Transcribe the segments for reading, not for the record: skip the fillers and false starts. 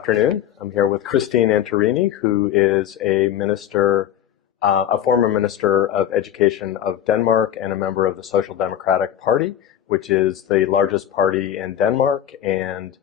afternoon. I'm here with Christine Antorini, who is a minister, a former Minister of Education of Denmark and a member of the Social Democratic Party, which is the largest party in Denmark and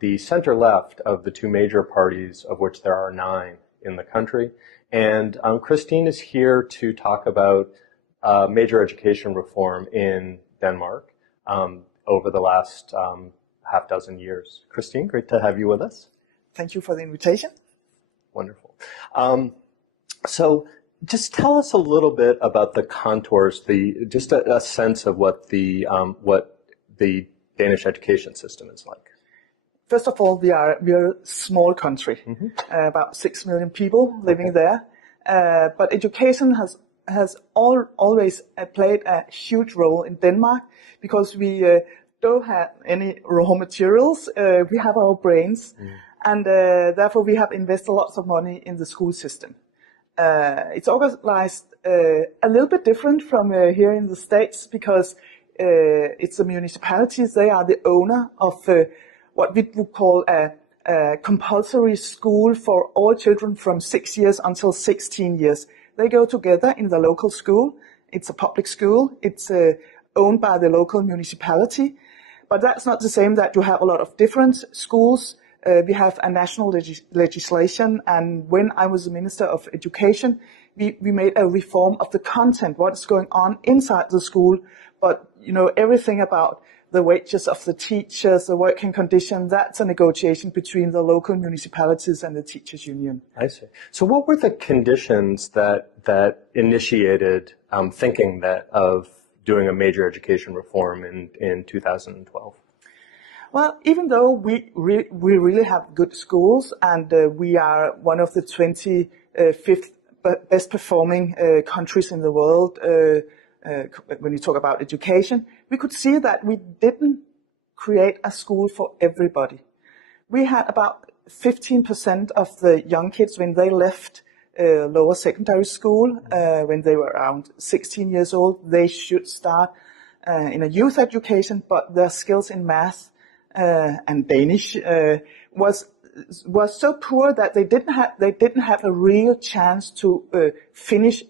the center-left of the two major parties, of which there are 9 in the country. And Christine is here to talk about major education reform in Denmark over the last half dozen years. Christine, great to have you with us. Thank you for the invitation. Wonderful. So just tell us a little bit about the contours, just a sense of what the Danish education system is like. First of all, we are a small country, about 6 million people living there. But education has always played a huge role in Denmark because we don't have any raw materials. We have our brains, and therefore we have invested lots of money in the school system. It's organized a little bit different from here in the States because it's the municipalities. They are the owner of what we would call a compulsory school for all children from 6 years until 16 years. They go together in the local school. It's a public school. It's owned by the local municipality. But that's not the same that you have a lot of different schools. We have a national legislation, and when I was the Minister of Education, we made a reform of the content, what is going on inside the school, but everything about the wages of the teachers, the working conditions, that's a negotiation between the local municipalities and the teachers' union. I see. So what were the conditions that initiated thinking of doing a major education reform in 2012? Well, even though we really have good schools and we are one of the 25th best performing countries in the world when you talk about education, we could see that we didn't create a school for everybody. We had about 15% of the young kids when they left lower secondary school, when they were around 16 years old, they should start in a youth education, but their skills in math and Danish was so poor that they didn't have a real chance to finish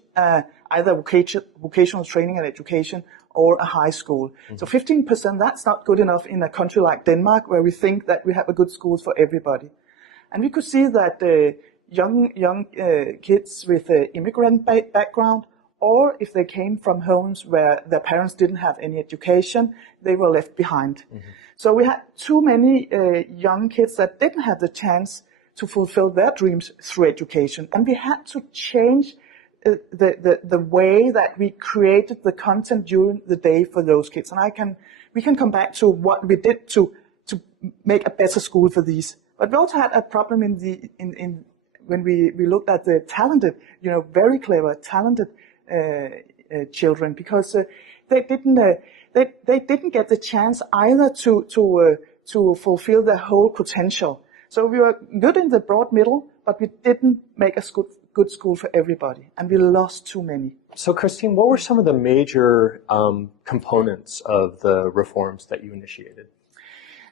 either vocational training and education or a high school. So 15%, that's not good enough in a country like Denmark, where we think that we have a good schools for everybody. And we could see that young kids with an immigrant background, or if they came from homes where their parents didn't have any education, they were left behind. So we had too many young kids that didn't have the chance to fulfill their dreams through education. And we had to change the way that we created the content during the day for those kids. And we can come back to what we did to make a better school for these. But we also had a problem when we looked at the talented, very clever, talented children, because they didn't get the chance either to fulfill their whole potential. So we were good in the broad middle, but we didn't make a good school for everybody, and we lost too many. So Christine, what were some of the major components of the reforms that you initiated?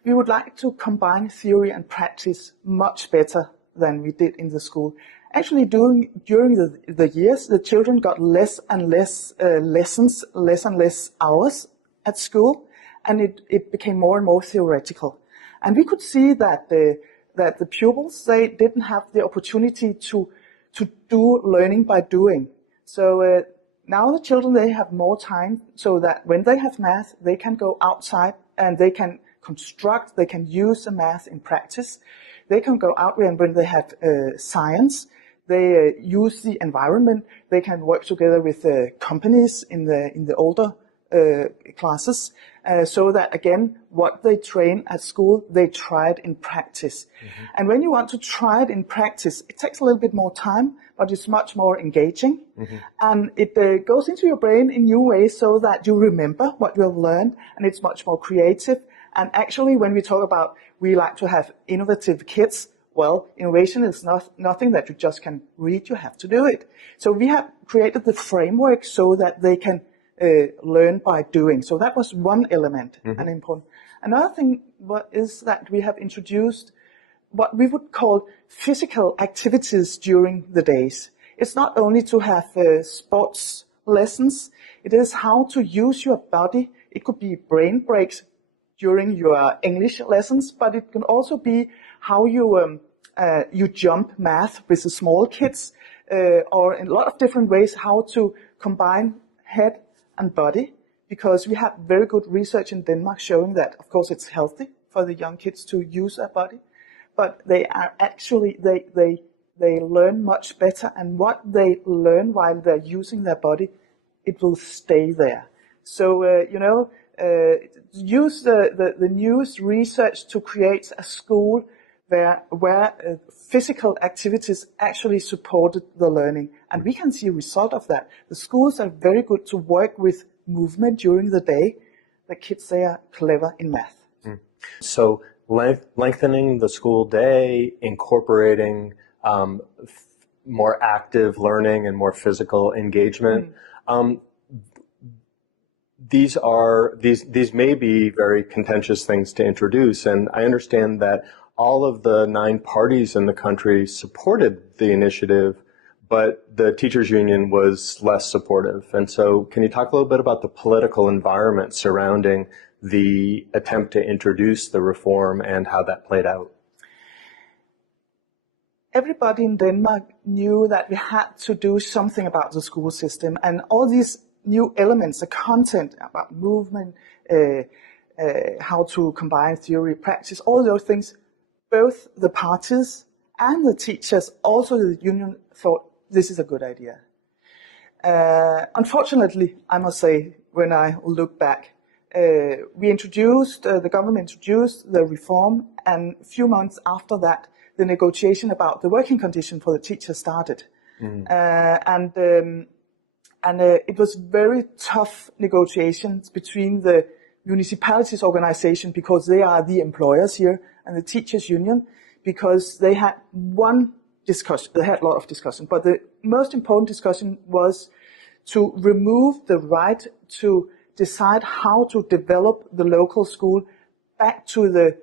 We would like to combine theory and practice much better than we did in the school. Actually, during the years, the children got less and less lessons, less and less hours at school, and it became more and more theoretical. And we could see that the pupils, they didn't have the opportunity to do learning by doing. So now the children, they have more time, so that when they have math, they can go outside and they can construct, they can use the math in practice. They can go out when they have science. They use the environment. They can work together with companies in the older classes, so that again, what they train at school, they try it in practice. And when you want to try it in practice, it takes a little bit more time, but it's much more engaging, and it goes into your brain in new ways, so that you remember what you have learned, and it's much more creative. And actually, when we talk about we like to have innovative kids, well, innovation is nothing that you just can read, you have to do it. So we have created the framework so that they can learn by doing. So that was one element, and important. Another thing is that we have introduced what we would call physical activities during the days. It's not only to have sports lessons, it is how to use your body. It could be brain breaks during your English lessons, but it can also be how you jump math with the small kids, or in a lot of different ways how to combine head and body, because we have very good research in Denmark showing that, of course, it's healthy for the young kids to use their body, but they are actually, they learn much better, and what they learn while they're using their body, it will stay there. So, use the newest research to create a school where physical activities actually supported the learning. And we can see a result of that. The schools are very good to work with movement during the day. The kids, they are clever in math. So lengthening the school day, incorporating more active learning and more physical engagement. These may be very contentious things to introduce, and I understand that all of the 9 parties in the country supported the initiative, but the teachers union was less supportive. And so can you talk a little bit about the political environment surrounding the attempt to introduce the reform and how that played out? Everybody in Denmark knew that we had to do something about the school system, and all these new elements, the content about movement, how to combine theory, practice, all those things, both the parties and the teachers, also the union, thought this is a good idea. Unfortunately, I must say, when I look back, the government introduced the reform, and a few months after that, the negotiation about the working condition for the teachers started. It was very tough negotiations between the municipalities organization, because they are the employers here, and the teachers union, because they had one discussion. They had a lot of discussion, but the most important discussion was to remove the right to decide how to develop the local school back to the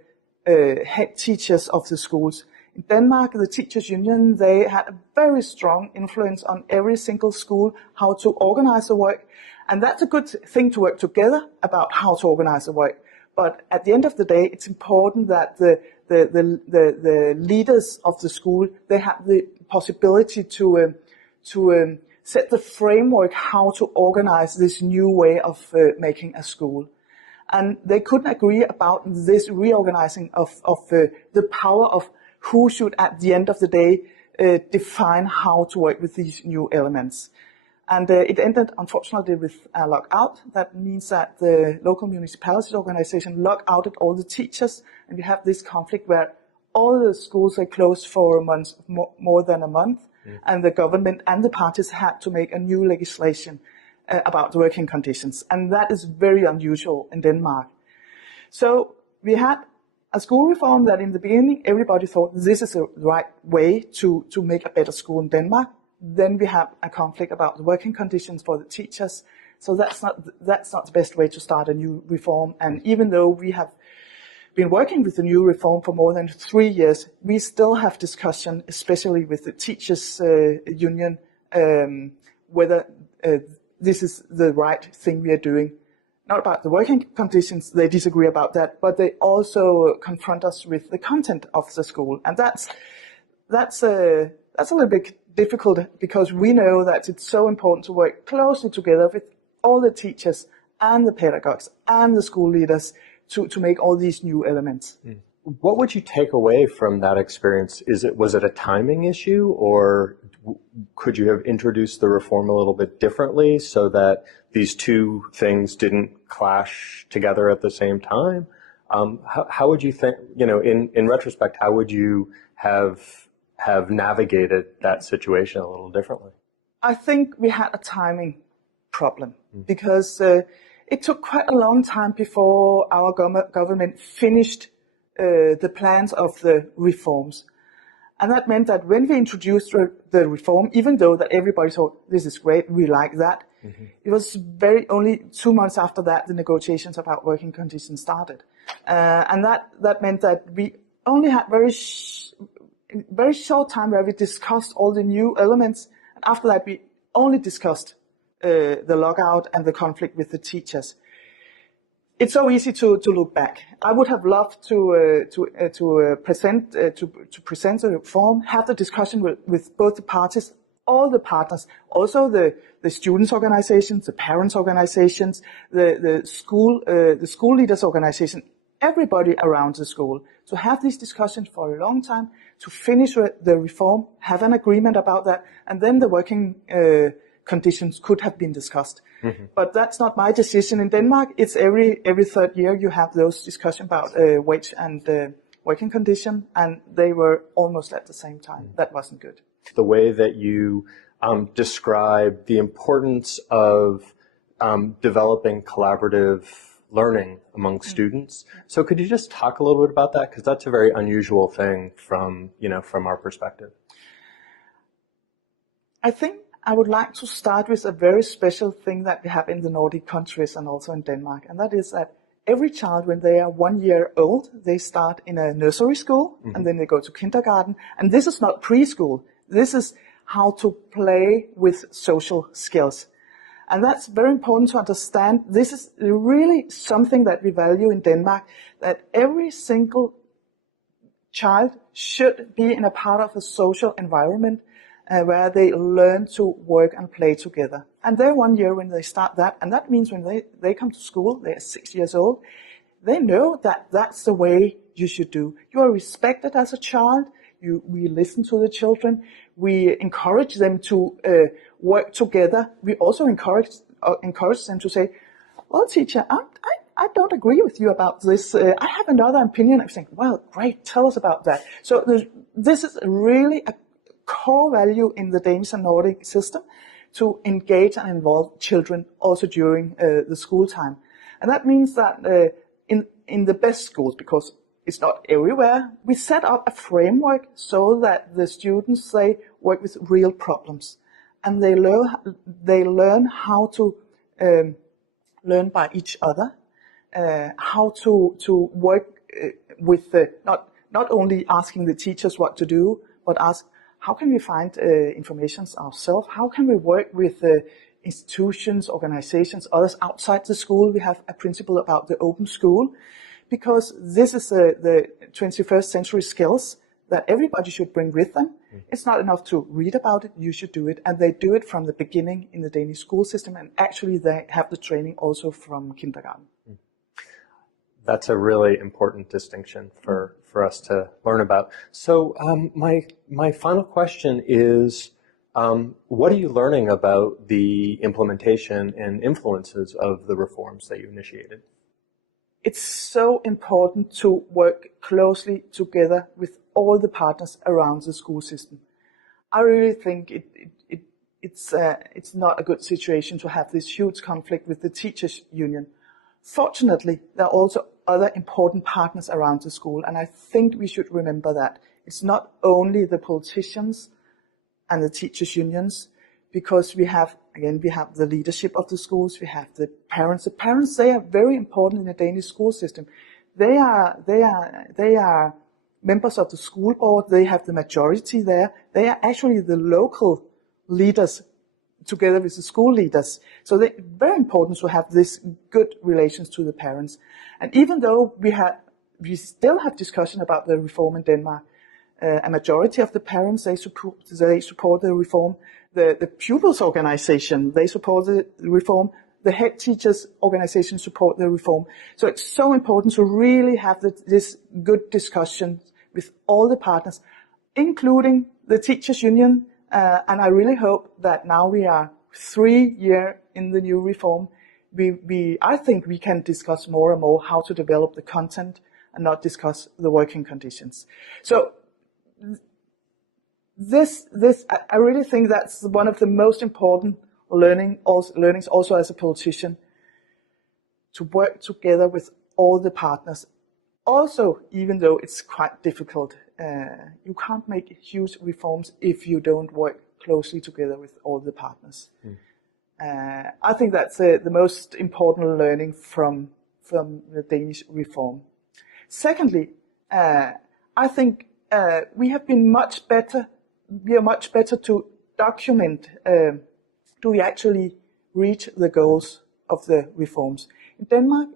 head teachers of the schools. In Denmark, the teachers union, they had a very strong influence on every single school, how to organize the work. And that's a good thing to work together about how to organize the work. But at the end of the day, it's important that the leaders of the school, they have the possibility to set the framework how to organize this new way of making a school. And they couldn't agree about this reorganizing of the power of who should, at the end of the day, define how to work with these new elements. And it ended, unfortunately, with a lockout. That means that the local municipality organization lockouted all the teachers, and we have this conflict where all the schools are closed for a month, more than a month, and the government and the parties had to make a new legislation about the working conditions. And that is very unusual in Denmark. So we had a school reform that in the beginning everybody thought this is the right way to make a better school in Denmark. Then we have a conflict about the working conditions for the teachers. So that's not the best way to start a new reform. And even though we have been working with the new reform for more than 3 years, we still have discussion, especially with the teachers union, whether this is the right thing we are doing. Not about the working conditions, they disagree about that, but they also confront us with the content of the school. And that's a little bit difficult, because we know that it's so important to work closely together with all the teachers and the pedagogues and the school leaders to make all these new elements. What would you take away from that experience? Was it a timing issue, or could you have introduced the reform a little bit differently so that these two things didn't clash together at the same time? How would you think, in retrospect, how would you have navigated that situation a little differently? I think we had a timing problem, because it took quite a long time before our government finished the plans of the reforms. And that meant that when we introduced the reform, even though that everybody thought this is great, we like that, it was only 2 months after that the negotiations about working conditions started. And that meant that we only had very short time where we discussed all the new elements, and after that we only discussed the lockout and the conflict with the teachers. It's so easy to look back. I would have loved to present the reform, have the discussion with both the parties, all the partners, also the students' organizations, the parents' organizations, the school leaders' organization, everybody around the school, to have these discussions for a long time, to finish the reform, have an agreement about that, and then the working conditions could have been discussed. Mm-hmm. But that's not my decision. In Denmark, it's every third year you have those discussions about wage and working condition, and they were almost at the same time. Mm-hmm. That wasn't good. The way that you describe the importance of developing collaborative learning among students. So could you just talk a little bit about that? Because that's a very unusual thing from our perspective. I think I would like to start with a very special thing that we have in the Nordic countries and also in Denmark. And that is that every child, when they are 1 year old, they start in a nursery school, mm-hmm. and then they go to kindergarten. And this is not preschool. This is how to play with social skills. And that's very important to understand. This is really something that we value in Denmark, that every single child should be in a part of a social environment where they learn to work and play together. And they're 1 year when they start that, and that means when they come to school, they're 6 years old, they know that that's the way you should do. You are respected as a child. We listen to the children. We encourage them to work together. We also encourage them to say, well, teacher, I don't agree with you about this. I have another opinion. I think, well, great, tell us about that. So this is really a core value in the Danish and Nordic system, to engage and involve children also during the school time. And that means that in the best schools, because it's not everywhere, we set up a framework so that the students, they work with real problems. And they learn how to learn by each other, how to work with not only asking the teachers what to do, but ask, how can we find information ourselves? How can we work with institutions, organizations, others outside the school? We have a principle about the open school, because this is the 21st century skills that everybody should bring with them. Mm. It's not enough to read about it, you should do it. And they do it from the beginning in the Danish school system, and actually they have the training also from kindergarten. Mm. That's a really important distinction for us to learn about. So my final question is, what are you learning about the implementation and influences of the reforms that you initiated? It's so important to work closely together with all the partners around the school system. I really think it's not a good situation to have this huge conflict with the teachers' union. Fortunately, there are also other important partners around the school, and I think we should remember that. It's not only the politicians and the teachers' unions, because we have the leadership of the schools, we have the parents. The parents, they are very important in the Danish school system. They are members of the school board, they have the majority there. They are actually the local leaders together with the school leaders. So it's very important to have this good relations to the parents. And even though we still have discussion about the reform in Denmark, a majority of the parents, they support the reform. The pupils organization, they support the reform. The head teachers organization support the reform. So it's so important to really have this good discussion with all the partners, including the teachers union. And I really hope that now we are 3 years in the new reform, I think we can discuss more and more how to develop the content and not discuss the working conditions. So I really think that's one of the most important learnings also as a politician, to work together with all the partners. Also, even though it's quite difficult, you can't make huge reforms if you don't work closely together with all the partners. Mm. I think that's the most important learning from the Danish reform. Secondly, I think we have been much better. We are much better to document. Do we actually reach the goals of the reforms? In Denmark,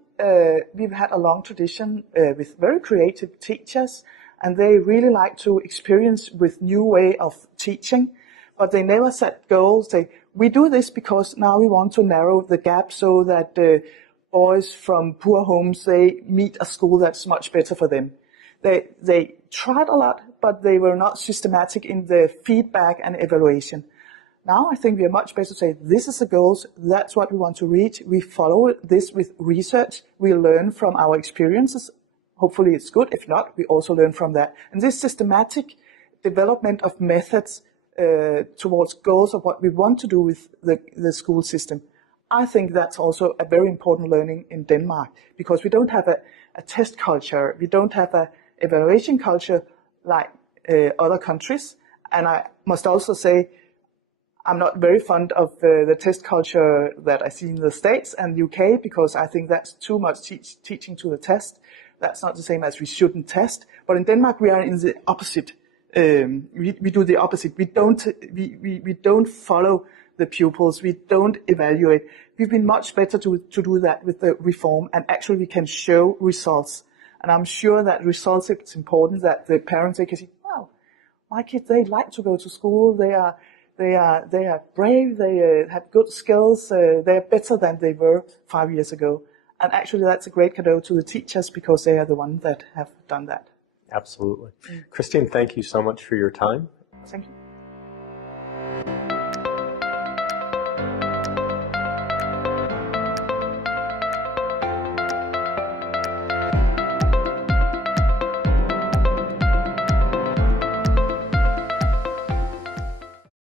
we've had a long tradition with very creative teachers, and they really like to experience with new way of teaching, but they never set goals. We do this because now we want to narrow the gap so that boys from poor homes, they meet a school that's much better for them. They tried a lot, but they were not systematic in the feedback and evaluation. Now I think we are much better to say, this is the goals, that's what we want to reach. We follow this with research. We learn from our experiences. Hopefully it's good. If not, we also learn from that. And this systematic development of methods towards goals of what we want to do with the school system, I think that's also a very important learning in Denmark, because we don't have a test culture. We don't have a evaluation culture like other countries. And I must also say, I'm not very fond of the test culture that I see in the States and UK, because I think that's too much teaching to the test. That's not the same as we shouldn't test. But in Denmark, we are in the opposite. We do the opposite. We don't follow the pupils. We don't evaluate. We've been much better to do that with the reform, and actually we can show results. And I'm sure that results, it's important that the parents, they can see, wow, my kids, they like to go to school. They are brave. They have good skills. They are better than they were 5 years ago. And actually, that's a great cadeau to the teachers, because they are the ones that have done that. Absolutely. Christine, thank you so much for your time. Thank you.